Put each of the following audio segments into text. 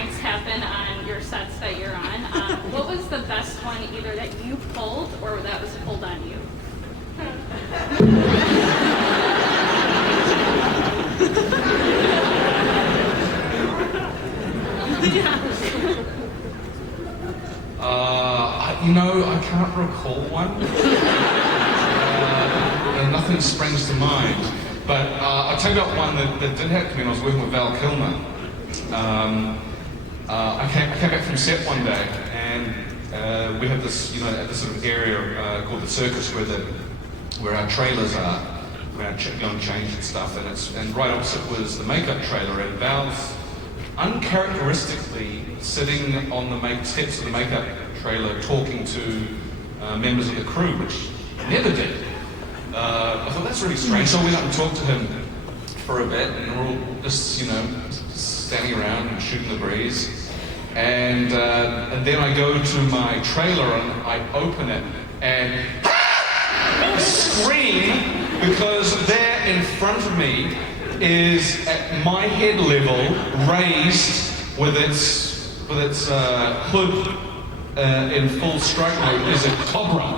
pranks happen on your sets that you're on. What was the best one, either that you pulled or that was pulled on you? I can't recall one. Nothing springs to mind. But I'll tell you about one that did happen to me when I was working with Val Kilmer. I came back from set one day, and we have this, at this sort of area called the circus where our trailers are, where our young change and stuff, and right opposite was the makeup trailer, and Val's uncharacteristically sitting on the steps of the makeup trailer talking to members of the crew, which he never did. I thought that's really strange, so I went up and talked to him for a bit, and we're all just, standing around and shooting the breeze. And then I go to my trailer and I open it and scream, because there in front of me is at my head level, raised with its hood in full strike mode, is a cobra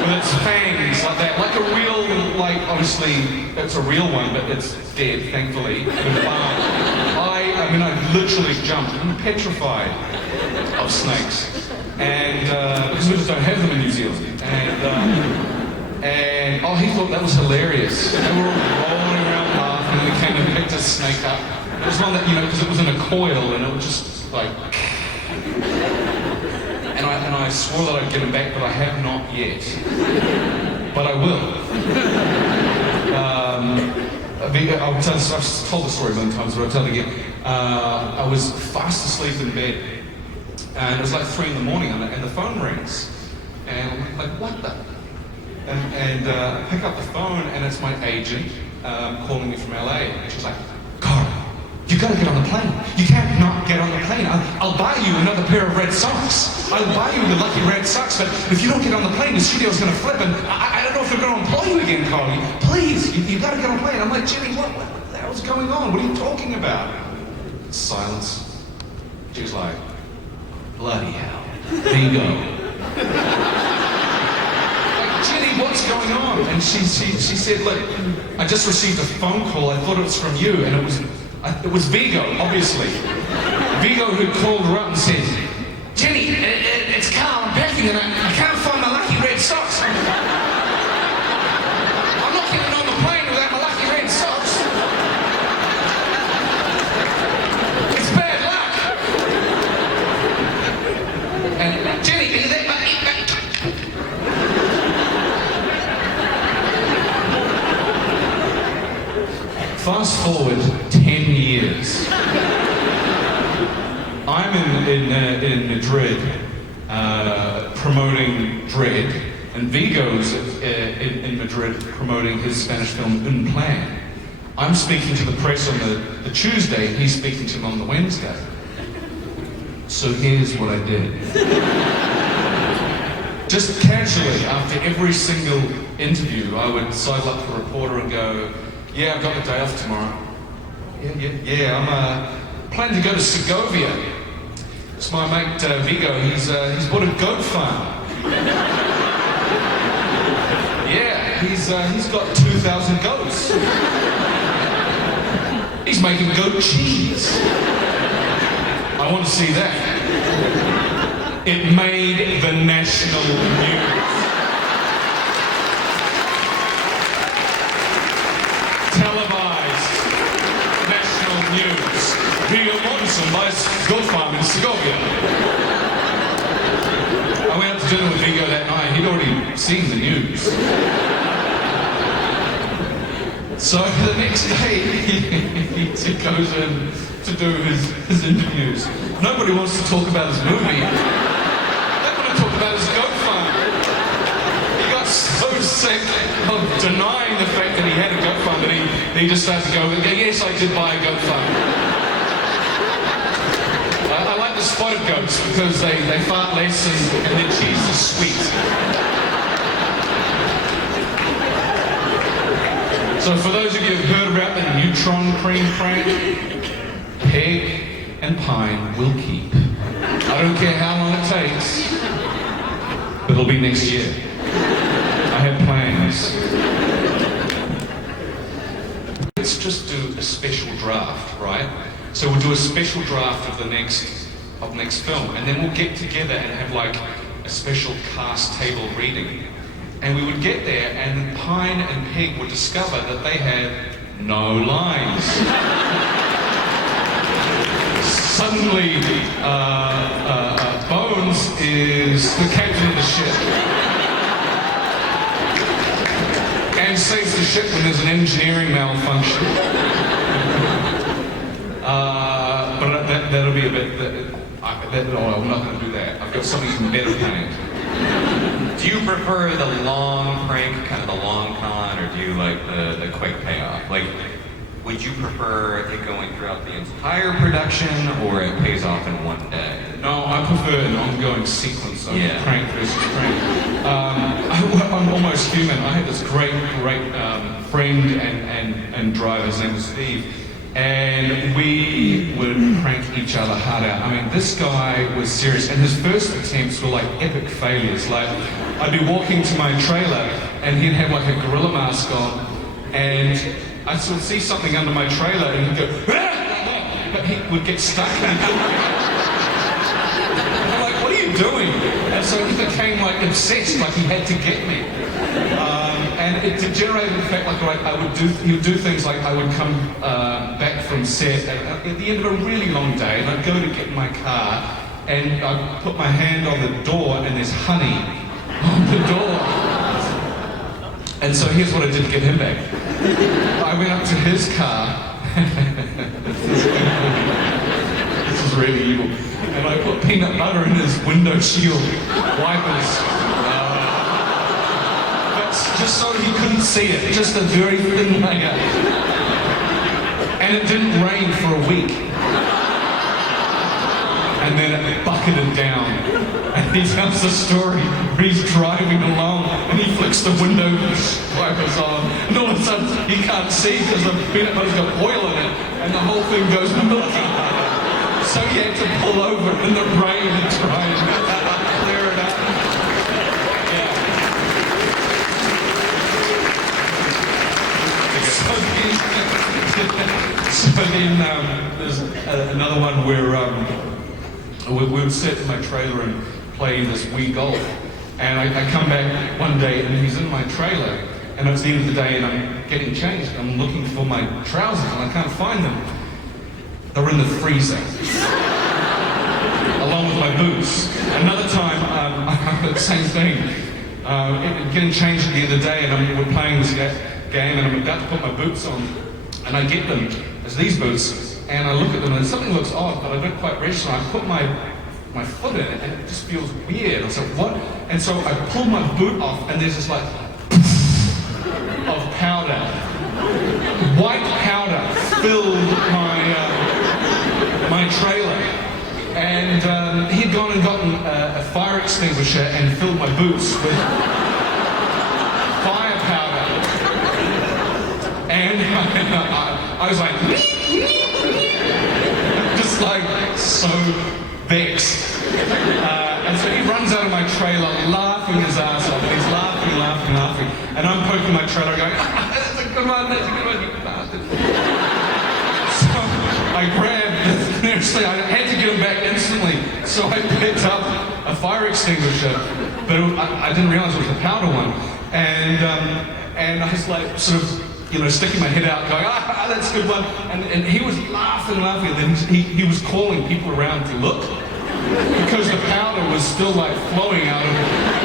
with its fangs like that, like a real, obviously it's a real one, but it's dead, thankfully. I literally jumped. I'm petrified of snakes, and because we just don't have them in New Zealand. And he thought that was hilarious. They were all rolling around laughing, and they came and picked a snake up. It was one that, because it was in a coil, and it was just like. And I swore that I'd get him back, but I have not yet. But I will. I've told the story many times, but I'll tell it again. I was fast asleep in bed, and it was like 3 a.m, and the phone rings, and I'm like, what the? And I pick up the phone, and it's my agent calling me from LA, and she's like, Karl, you gotta get on the plane. You can't not get on the plane. I'll buy you another pair of red socks. I'll buy you the lucky red socks, but if you don't get on the plane, the studio's gonna flip, and I don't know if they're gonna employ you again, Karl. Please, you gotta get on the plane. I'm like, Jenny, what the hell's going on? What are you talking about? Silence. She's like, bloody hell. Bingo. Jenny, what's going on? And she said, look, I just received a phone call. I thought it was from you, and it was Vigo, obviously. Vigo who called her up and said, Jenny, it's Karl, I'm packing, and I can't find my lucky red socks. I'm not getting on the plane without my lucky red socks. It's bad luck. And Jenny, are you there? Fast forward 10 years. I'm in Madrid promoting Dread, and Vigo's in Madrid promoting his Spanish film Un Plan. I'm speaking to the press on the Tuesday, and he's speaking to them on the Wednesday. So here's what I did. Just casually, after every single interview, I would sidle up to the reporter and go, yeah, I've got the day off tomorrow. Yeah, I'm planning to go to Segovia. It's my mate Vigo, he's bought a goat farm. Yeah, he's got 2,000 goats. He's making goat cheese. I want to see that. It made the national news. Televised national news. Vigo Mortensen buys goat farm in Segovia. I went out to dinner with Vigo that night. He'd already seen the news. So the next day, he goes in to do his interviews. Nobody wants to talk about his movie. They want to talk about his goat farm. He got so sick of denying the fact that he had a goat farm that he just started to go, yes, I did buy a goat farm. I like the spotted goats because they fart less and their cheese is sweet. So for those of you who've heard about the neutron cream prank, Pegg and pine will keep. I don't care how long it takes, but it'll be next year. I have plans. Let's just do a special draft, right? So we'll do a special draft of the next film, and then we'll get together and have like a special cast table reading. And we would get there, and Pine and Pegg would discover that they had no lines. Suddenly, Bones is the captain of the ship and saves the ship when there's an engineering malfunction. But that'll be a bit. I'm not going to do that. I've got something even better planned. Do you prefer the long prank, kind of the long con, or do you like the quick payoff? Like, would you prefer it going throughout the entire production, or it pays off in one day? No, I prefer an ongoing sequence of prank versus prank. I'm almost human. I had this great friend and driver, his name was Steve, and we would prank each other hard out. I mean, this guy was serious, and his first attempts were like epic failures. Like, I'd be walking to my trailer, and he'd have like a gorilla mask on, and I'd sort of see something under my trailer, and he'd go, "Ah!" But he would get stuck, and I'm like, "What are you doing?" And so he became like obsessed, like he had to get me. And it degenerated in the fact, like he would do things like I would come back from set at the end of a really long day, and I'd go to get in my car, and I'd put my hand on the door, and there's honey on the door. And so here's what I did to get him back. I went up to his car. This is really evil. And I put peanut butter in his window shield wipers. Just so he couldn't see it, just a very thin layer. And it didn't rain for a week. And then it bucketed down. And he tells the story where he's driving along and he flicks the window wipers on. And all of a sudden he can't see because the peanut butter's got oil in it. And the whole thing goes milky. So he had to pull over in the rain and try and clear it up. So then there's another one where we would sit in my trailer and play this Wii golf. And I come back one day and he's in my trailer, and it's the end of the day and I'm getting changed. I'm looking for my trousers and I can't find them. They're in the freezer, along with my boots. Another time, the same thing. Getting changed at the end of the day, and we're playing this game, and I'm about to put my boots on, and I get them as these boots, and I look at them, and something looks odd, but I don't quite register. I put my foot in it, and it just feels weird. I was like, what? And so I pull my boot off, and there's this like of powder, white powder filled my trailer. And he'd gone and gotten a fire extinguisher and filled my boots with fire powder. And I was like, just like so vexed. And so he runs out of my trailer laughing his ass off. He's laughing. And I'm poking my trailer going, that's a good one, you bastard. So I grabbed seriously, I had to get him back instantly. So I picked up a fire extinguisher, but I didn't realize it was the powder one. And I was like, sort of, sticking my head out, going, that's a good one. And he was laughing. And then he was calling people around to look, because the powder was still like flowing out of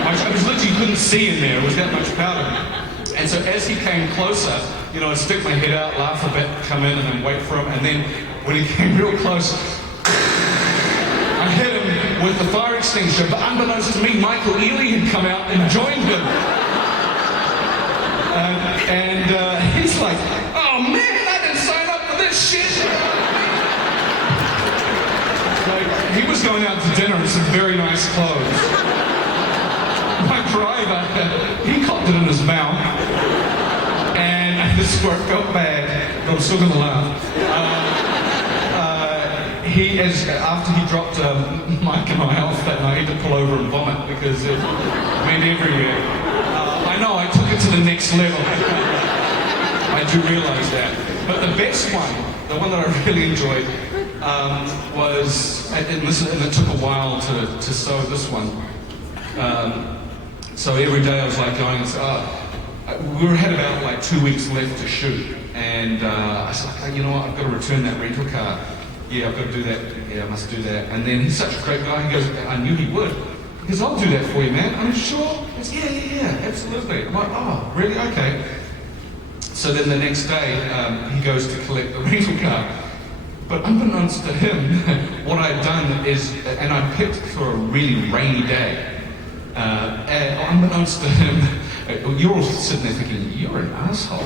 my trailer. It was literally, you couldn't see in there. It was that much powder. And so as he came closer, I'd stick my head out, laugh a bit, come in, and then wait for him. And then when he came real close, I hit him with the fire extinguisher. But unbeknownst to me, Michael Ealy had come out and joined him. He's like, oh man, I didn't sign up for this shit. He was going out to dinner in some very nice clothes. My driver, he copped it in his mouth. And this is where it felt bad, but I'm still going to laugh. after he dropped Mike and I off that night, he had to pull over and vomit because it went everywhere. I know, I took it to the next level. I do realise that. But the best one, the one that I really enjoyed, was, and it took a while to sew this one. So every day I was like going, we had about like 2 weeks left to shoot, and I was like, you know what, I've got to return that rental car. Yeah, I've got to do that. Yeah, I must do that. And then he's such a great guy. He goes, I knew he would. He goes, I'll do that for you, man. I'm sure. He goes, yeah, absolutely. I'm like, oh, really? Okay. So then the next day, he goes to collect the rental car. But unbeknownst to him, what I'd done is, and I picked for a really rainy day. And unbeknownst to him, you're all sitting there thinking, you're an asshole.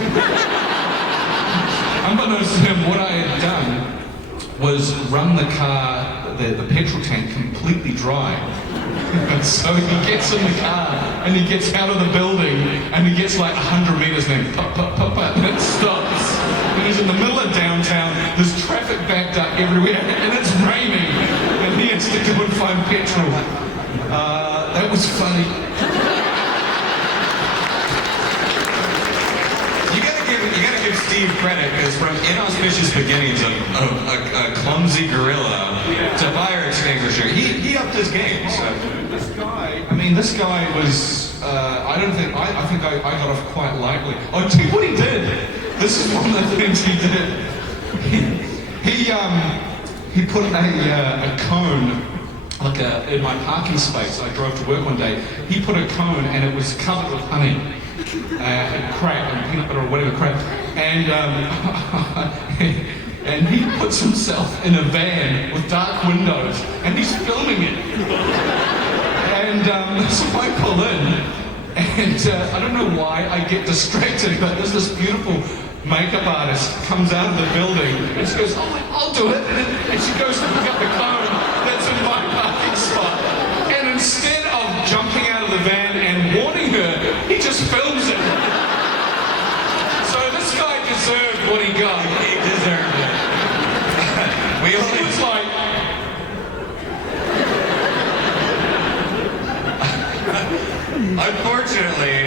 Unbeknownst to him, what I had done was run the car, the petrol tank completely dry. And so he gets in the car and he gets out of the building and he gets like 100 meters and then pop, pop, pop, pop, and it stops. And he's in the middle of downtown, there's traffic backed up everywhere and it's raining and he has to go and find petrol. That was funny. You gotta give Steve credit, because from inauspicious beginnings of a clumsy gorilla to fire extinguisher, he upped his game. So. This guy was, I think I got off quite lightly. I'll tell you what he did. This is one of the things he did. He put a cone, in my parking space. I drove to work one day. He put a cone and it was covered with honey. And crap and peanut butter or whatever crap, and and he puts himself in a van with dark windows and he's filming it. And so I pull in, and I don't know why I get distracted, but there's this beautiful makeup artist comes out of the building and she goes, "Oh, I'll do it," and she goes to pick up the cone that's in my parking spot, and instead of jumping out of the van and warning her, he just films it. So this guy deserved what he got. He deserved it. He was like, unfortunately,